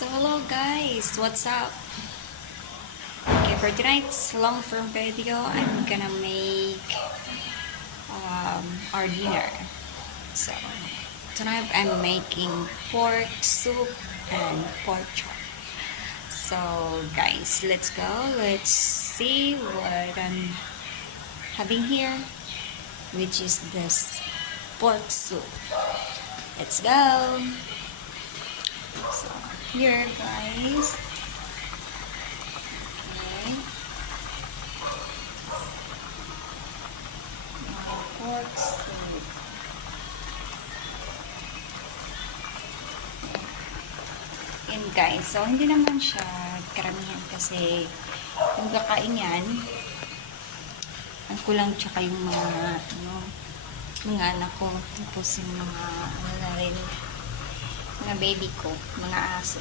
So hello guys, what's up? Okay, for tonight's long form video, I'm gonna make our dinner. So tonight I'm making pork soup and pork chop. So guys, let's go. Let's see what I'm having here, which is this pork soup. Let's go. So here guys. Okay. Pork soup. Yan guys. So hindi naman siya karamihan kasi yung kakain yan, ang kulang tsaka yung mga anak ko, tapos yung mga ano na rin, mga baby ko, mga aso.